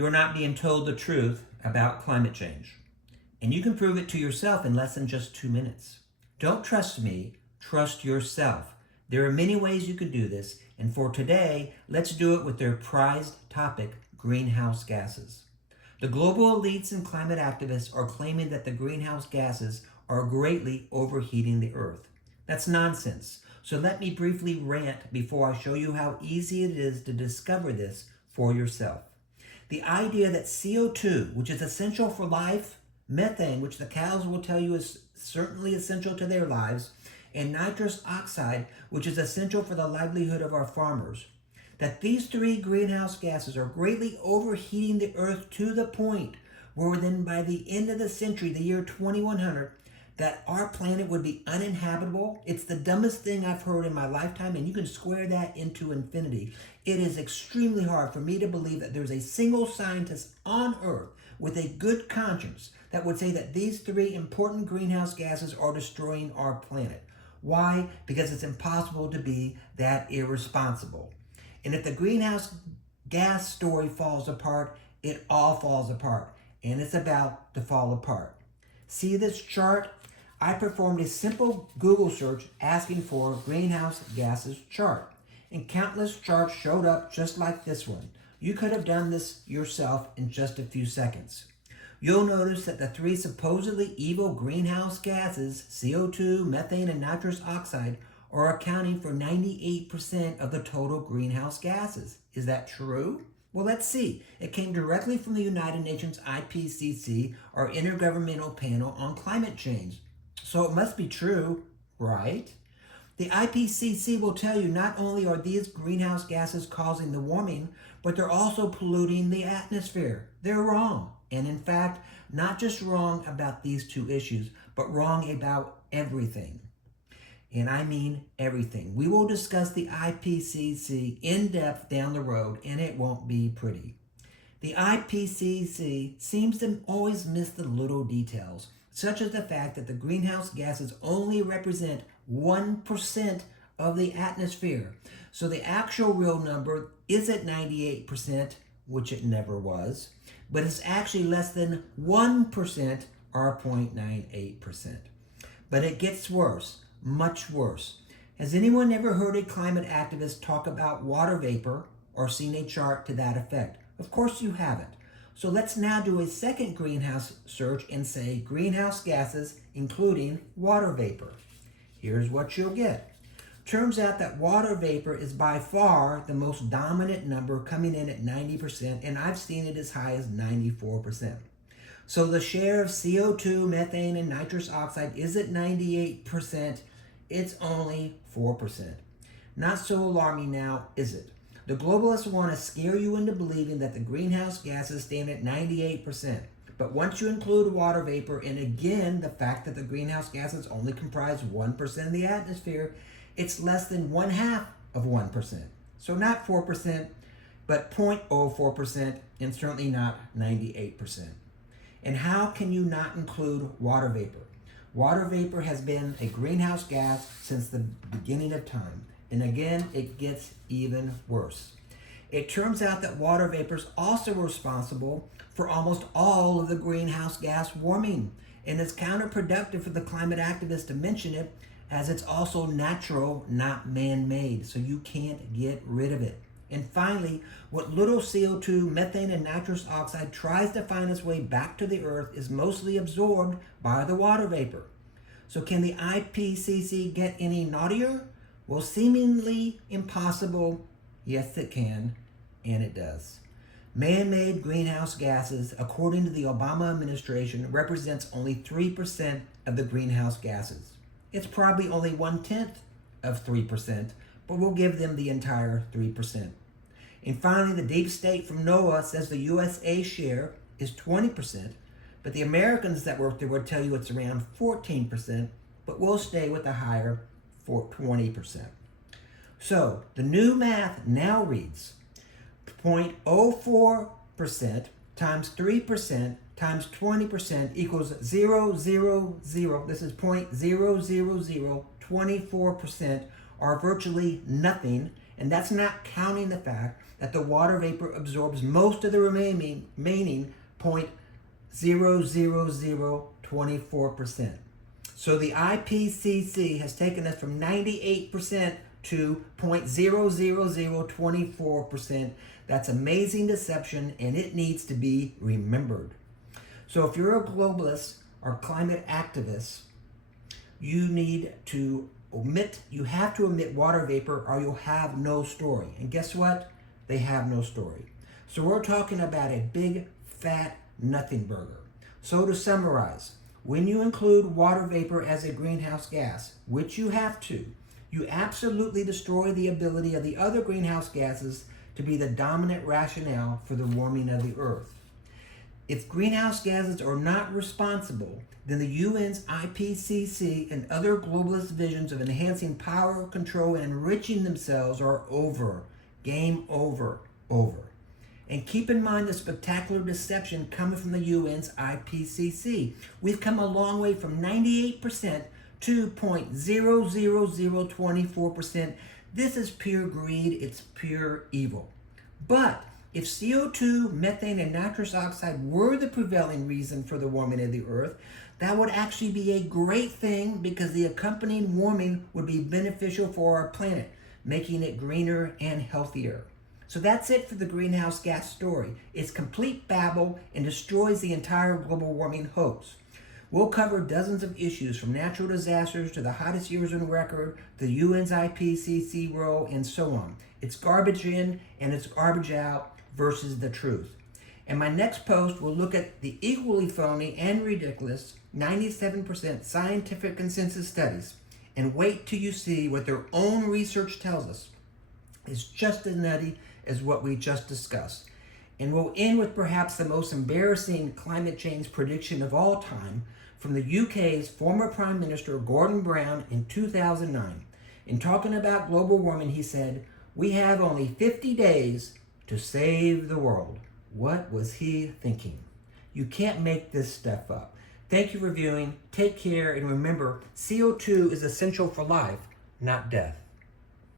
You're not being told the truth about climate change. And you can prove it to yourself in less than just 2 minutes. Don't trust me, trust yourself. There are many ways you can do this, and for today, let's do it with their prized topic, greenhouse gases. The global elites and climate activists are claiming that the greenhouse gases are greatly overheating the earth. That's nonsense. So let me briefly rant before I show you how easy it is to discover this for yourself. The idea that CO2, which is essential for life, methane, which the cows will tell you is certainly essential to their lives, and nitrous oxide, which is essential for the livelihood of our farmers, that these three greenhouse gases are greatly overheating the earth to the point where then by the end of the century, the year 2100, that our planet would be uninhabitable. It's the dumbest thing I've heard in my lifetime, and you can square that into infinity. It is extremely hard for me to believe that there's a single scientist on earth with a good conscience that would say that these three important greenhouse gases are destroying our planet. Why? Because it's impossible to be that irresponsible. And if the greenhouse gas story falls apart, it all falls apart. And it's about to fall apart. See this chart? I performed a simple Google search asking for greenhouse gases chart. And countless charts showed up just like this one. You could have done this yourself in just a few seconds. You'll notice that the three supposedly evil greenhouse gases, CO2, methane, and nitrous oxide, are accounting for 98% of the total greenhouse gases. Is that true? Well, let's see. It came directly from the United Nations IPCC, or Intergovernmental Panel on Climate Change. So it must be true, right? The IPCC will tell you not only are these greenhouse gases causing the warming, but they're also polluting the atmosphere. They're wrong. And in fact, not just wrong about these two issues, but wrong about everything. And I mean everything. We will discuss the IPCC in depth down the road, and it won't be pretty. The IPCC seems to always miss the little details, such as the fact that the greenhouse gases only represent 1% of the atmosphere. So the actual real number isn't 98%, which it never was, but it's actually less than 1%, or 0.98%. But it gets worse, much worse. Has anyone ever heard a climate activist talk about water vapor or seen a chart to that effect? Of course you haven't. So let's now do a second greenhouse search and say greenhouse gases, including water vapor. Here's what you'll get. Turns out that water vapor is by far the most dominant number, coming in at 90%, and I've seen it as high as 94%. So the share of CO2, methane, and nitrous oxide isn't 98%, it's only 4%. Not so alarming now, is it? The globalists want to scare you into believing that the greenhouse gases stand at 98%. But once you include water vapor, and again, the fact that the greenhouse gases only comprise 1% of the atmosphere, it's less than 1/2 of 1%. So not 4%, but 0.04%, and certainly not 98%. And how can you not include water vapor? Water vapor has been a greenhouse gas since the beginning of time. And again, it gets even worse. It turns out that water vapor is also responsible for almost all of the greenhouse gas warming. And it's counterproductive for the climate activists to mention it, as it's also natural, not man-made. So you can't get rid of it. And finally, what little CO2, methane, and nitrous oxide tries to find its way back to the earth is mostly absorbed by the water vapor. So can the IPCC get any naughtier? Well, seemingly impossible. Yes, it can, and it does. Man-made greenhouse gases, according to the Obama administration, represents only 3% of the greenhouse gases. It's probably only 1/10 of 3%, but we'll give them the entire 3%. And finally, the deep state from NOAA says the USA share is 20%, but the Americans that work there would tell you it's around 14%, but we'll stay with the higher for 20%. So the new math now reads 0.04% times 3% times 20% equals 0.000. This is 0.00024%, or virtually nothing. And that's not counting the fact that the water vapor absorbs most of the remaining 0.00024%. So the IPCC has taken us from 98% to 0.00024%. That's amazing deception, and it needs to be remembered. So if you're a globalist or climate activist, you have to omit water vapor or you'll have no story. And guess what? They have no story. So we're talking about a big, fat nothing burger. So to summarize, when you include water vapor as a greenhouse gas, which you have to, you absolutely destroy the ability of the other greenhouse gases to be the dominant rationale for the warming of the earth. If greenhouse gases are not responsible, then the UN's IPCC and other globalist visions of enhancing power, control, and enriching themselves are over. Game over. And keep in mind the spectacular deception coming from the UN's IPCC. We've come a long way from 98% to 0.00024%. This is pure greed. It's pure evil. But if CO2, methane, and nitrous oxide were the prevailing reason for the warming of the earth, that would actually be a great thing because the accompanying warming would be beneficial for our planet, making it greener and healthier. So that's it for the greenhouse gas story. It's complete babble and destroys the entire global warming hoax. We'll cover dozens of issues from natural disasters to the hottest years on record, the UN's IPCC role, and so on. It's garbage in and it's garbage out versus the truth. And my next post will look at the equally phony and ridiculous 97% scientific consensus studies. And wait till you see what their own research tells us is just as nutty as what we just discussed. And we'll end with perhaps the most embarrassing climate change prediction of all time from the UK's former Prime Minister Gordon Brown in 2009. In talking about global warming, he said, "We have only 50 days to save the world." What was he thinking? You can't make this stuff up. Thank you for viewing. Take care, and remember, CO2 is essential for life, not death.